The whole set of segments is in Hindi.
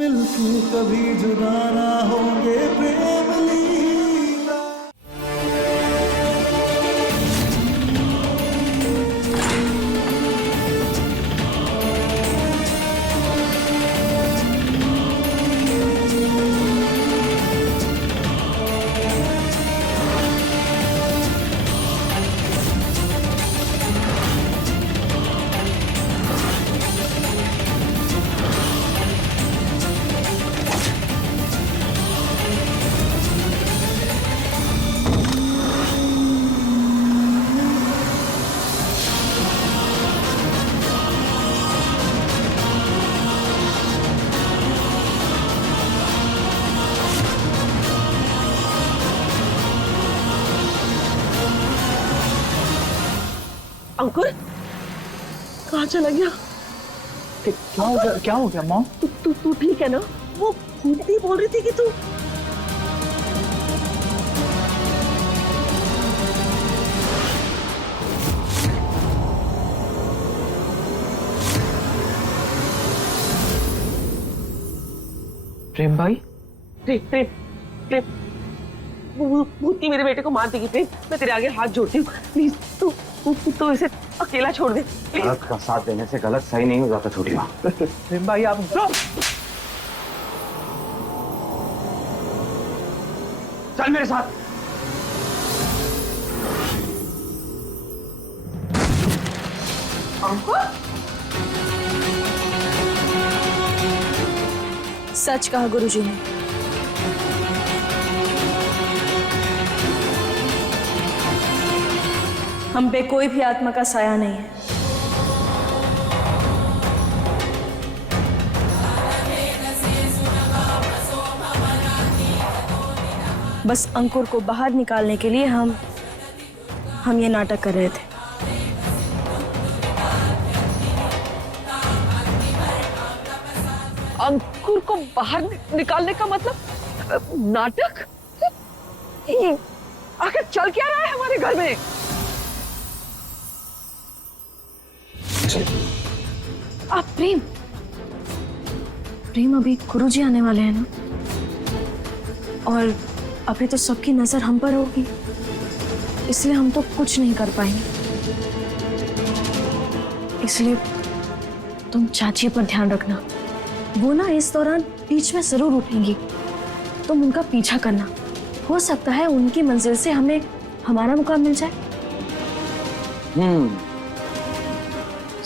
मिलके कभी जुदा ना होंगे प्रेम लीला। अंकुर कहाँ चला गया? क्या हो गया मॉम? तू ठीक है ना? वो दीदी बोल रही थी कि तू प्रेम भाई, प्रेम प्रेम प्रेम वो भूतनी मेरे बेटे को मार देगी। प्रेम मैं तेरे आगे हाथ जोड़ती हूँ, प्लीज तू इसे अकेला छोड़ दे प्लीज। गलत का साथ देने से गलत सही नहीं हो जाता छोटी माँ। प्रेम भाई आप चल मेरे साथ। सच कहा गुरुजी ने। हम पे कोई भी आत्मा का साया नहीं है। बस अंकुर को बाहर निकालने के लिए हम ये नाटक कर रहे थे। अंकुर को बाहर निकालने का मतलब नाटक? आखिर चल क्या रहा है हमारे घर में? आप प्रेम अभी गुरुजी आने वाले हैं ना, और अभी तो सबकी नजर हम पर होगी, इसलिए हम तो कुछ नहीं कर पाएंगे। इसलिए तुम चाची पर ध्यान रखना, वो ना इस दौरान बीच में जरूर उठेंगी। तुम उनका पीछा करना, हो सकता है उनकी मंजिल से हमें हमारा मुकाम मिल जाए।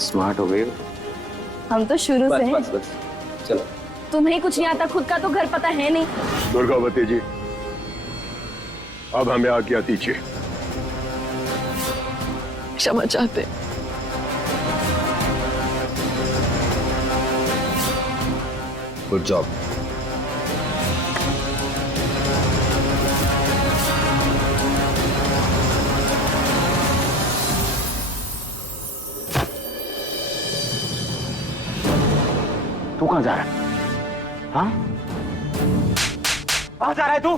स्मार्ट हो गई। हम तो शुरू से हैं। बस चलो। तुम्हें कुछ नहीं आता, खुद का तो घर पता है नहीं। दुर्गावती जी, अब हमें आज्ञा दीजिए। क्षमा चाहते। Good job. तू कहाँ जा रहा है? हाँ? कहाँ जा रहा है तू?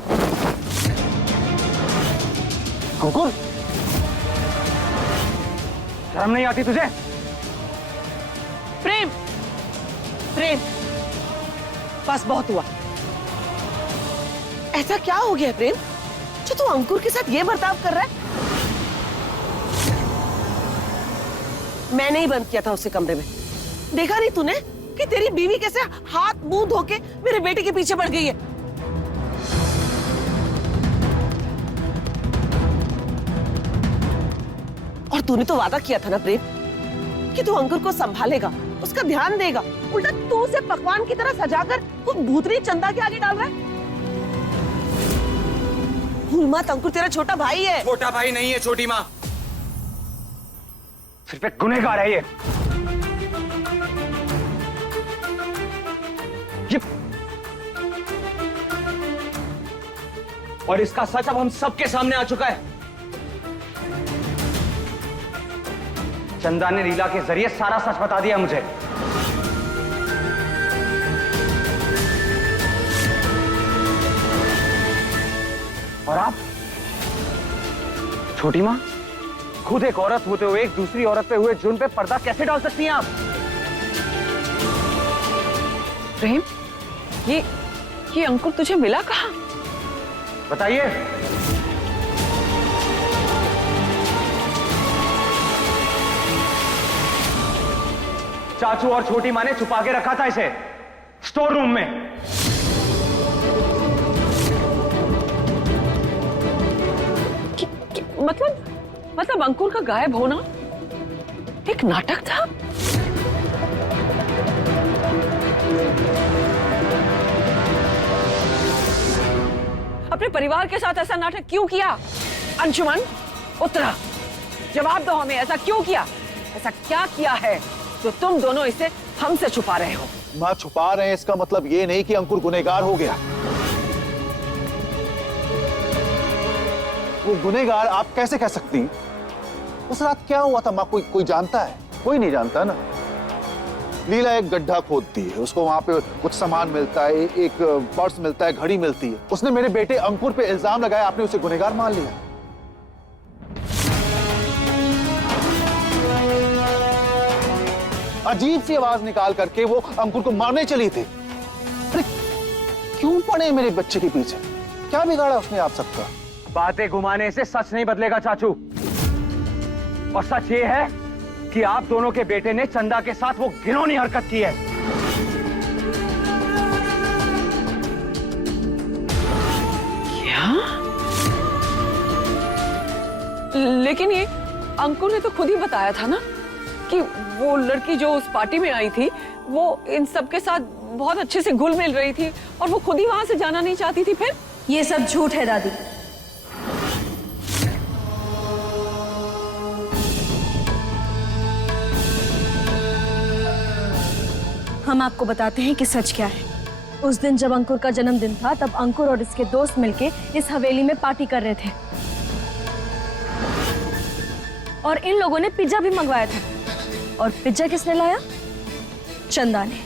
अंकुर, शर्म नहीं आती तुझे? प्रेम प्रेम बस बहुत हुआ। ऐसा क्या हो गया प्रेम जो तू अंकुर के साथ ये बर्ताव कर रहा है? मैंने ही बंद किया था उसे कमरे में। देखा नहीं तूने कि तेरी बीवी कैसे हाथ मुंह धो के मेरे बेटे के पीछे पड़ गई है? और तूने तो वादा किया था ना प्रेम कि तू अंकुर को संभालेगा, उसका ध्यान देगा। उल्टा तू उसे पकवान की तरह सजाकर उस भूतनी चंदा के आगे डाल रहा है। भूल मत, अंकुर तेरा छोटा भाई है। छोटा भाई नहीं है छोटी माँ, सिर्फ एक गुनहगार है ये। और इसका सच अब हम सबके सामने आ चुका है। चंदा ने लीला के जरिए सारा सच बता दिया मुझे। और आप छोटी माँ, खुद एक औरत होते हुए एक दूसरी औरत पे हुए जुर्म पे पर्दा कैसे डाल सकती हैं आप? प्रेम ये अंकुर तुझे मिला कहाँ? बताइए। चाचू और छोटी माँ ने छुपा के रखा था इसे स्टोर रूम में। मतलब अंकुर का गायब होना एक नाटक था? अपने परिवार के साथ ऐसा नाटक क्यों किया? अंशुमन, उत्तरा, जवाब दो हमें, ऐसा क्यों किया? ऐसा क्या किया है जो तुम दोनों इसे हमसे छुपा रहे हो? माँ, छुपा रहे हैं इसका मतलब ये नहीं कि अंकुर गुनहगार हो गया। वो गुनहगार आप कैसे कह सकती हैं? उस रात क्या हुआ था माँ, कोई जानता है? कोई नहीं जानता ना। लीला एक गड्ढा खोदती है, उसको वहां पे कुछ सामान मिलता है, एक पर्स मिलता है, घड़ी मिलती है। उसने मेरे बेटे अंकुर पे इल्जाम लगाया, आपने उसे गुनहगार मान लिया। अजीब सी आवाज निकाल करके वो अंकुर को मारने चली थी। अरे क्यों पड़े मेरे बच्चे के पीछे? क्या बिगाड़ा उसने आप सबका? बातें घुमाने से सच नहीं बदलेगा चाचू। और सच ये है कि आप दोनों के बेटे ने चंदा के साथ वो घिनौनी हरकत की है। क्या? लेकिन ये अंकुर ने तो खुद ही बताया था ना कि वो लड़की जो उस पार्टी में आई थी वो इन सब के साथ बहुत अच्छे से घुल मिल रही थी और वो खुद ही वहां से जाना नहीं चाहती थी। फिर ये सब झूठ है दादी। हम आपको बताते हैं कि सच क्या है। उस दिन जब अंकुर का जन्मदिन था तब अंकुर और इसके दोस्त मिलके इस हवेली में पार्टी कर रहे थे और इन लोगों ने पिज्जा भी मंगवाया था। और पिज्जा किसने लाया? चंदा ने।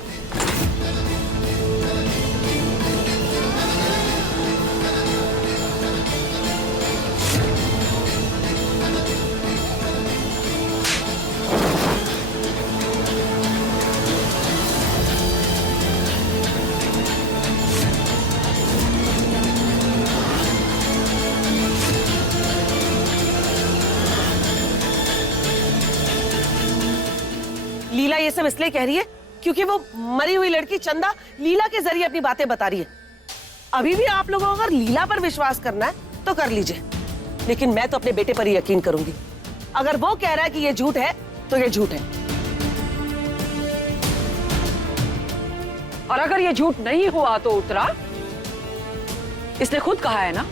लीला ये सब इसलिए कह रही है क्योंकि वो मरी हुई लड़की चंदा लीला के जरिए अपनी बातें बता रही है। अभी भी आप लोगों को अगर लीला पर विश्वास करना है तो कर लीजिए, लेकिन मैं तो अपने बेटे पर ही यकीन करूंगी। अगर वो कह रहा है कि ये झूठ है तो ये झूठ है। और अगर ये झूठ नहीं हुआ तो उत्तरा, इसने खुद कहा है ना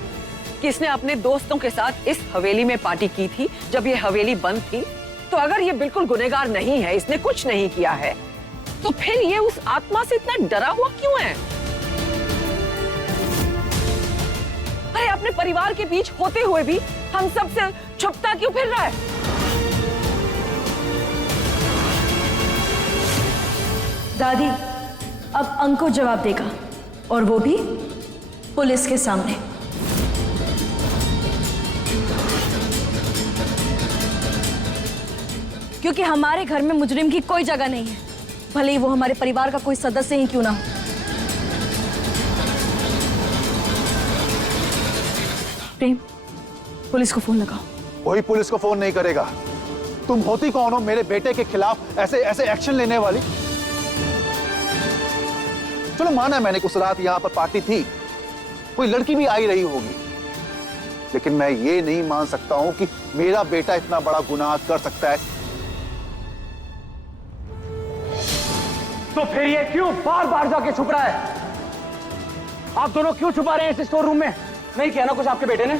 कि इसने अपने दोस्तों के साथ इस हवेली में पार्टी की थी जब ये हवेली बंद थी। तो अगर ये बिल्कुल गुनहगार नहीं है, इसने कुछ नहीं किया है, तो फिर ये उस आत्मा से इतना डरा हुआ क्यों है? अरे अपने परिवार के बीच होते हुए भी हम सब से छुपता क्यों फिर रहा है? दादी, अब अंकुर जवाब देगा और वो भी पुलिस के सामने। क्योंकि हमारे घर में मुजरिम की कोई जगह नहीं है, भले ही वो हमारे परिवार का कोई सदस्य ही क्यों ना हो। प्रेम, पुलिस को फोन लगाओ। कोई पुलिस को फोन नहीं करेगा। तुम होती कौन हो मेरे बेटे के खिलाफ ऐसे एक्शन लेने वाली? चलो माना मैंने उस रात यहां पर पार्टी थी, कोई लड़की भी आई रही होगी, लेकिन मैं ये नहीं मान सकता हूं कि मेरा बेटा इतना बड़ा गुनाह कर सकता है। तो फिर ये क्यों बार बार जाके छुप रहा है? आप दोनों क्यों छुपा रहे हैं इस स्टोर रूम में? नहीं किया ना कुछ आपके बेटे ने?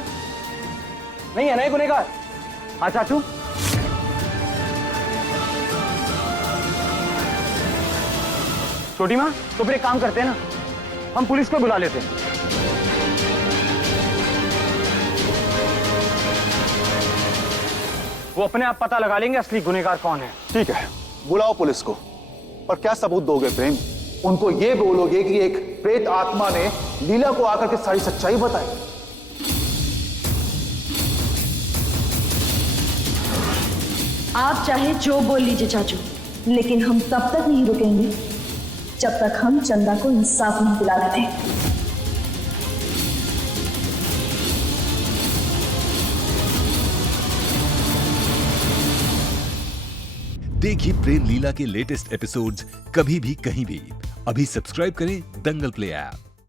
नहीं है ना ये गुनहगार? हाँ चाचू, छोटी माँ, तो फिर एक काम करते हैं ना, हम पुलिस को बुला लेते हैं। वो अपने आप पता लगा लेंगे असली गुनहगार कौन है। ठीक है, बुलाओ पुलिस को। पर क्या सबूत दोगे प्रेम? उनको ये बोलोगे कि एक प्रेत आत्मा ने लीला को आकर के सारी सच्चाई बताई? आप चाहे जो बोल लीजिए चाचू, लेकिन हम तब तक नहीं रुकेंगे जब तक हम चंदा को इंसाफ नहीं दिला देते। देखिए प्रेम लीला के लेटेस्ट एपिसोड्स कभी भी कहीं भी। अभी सब्सक्राइब करें दंगल प्ले ऐप।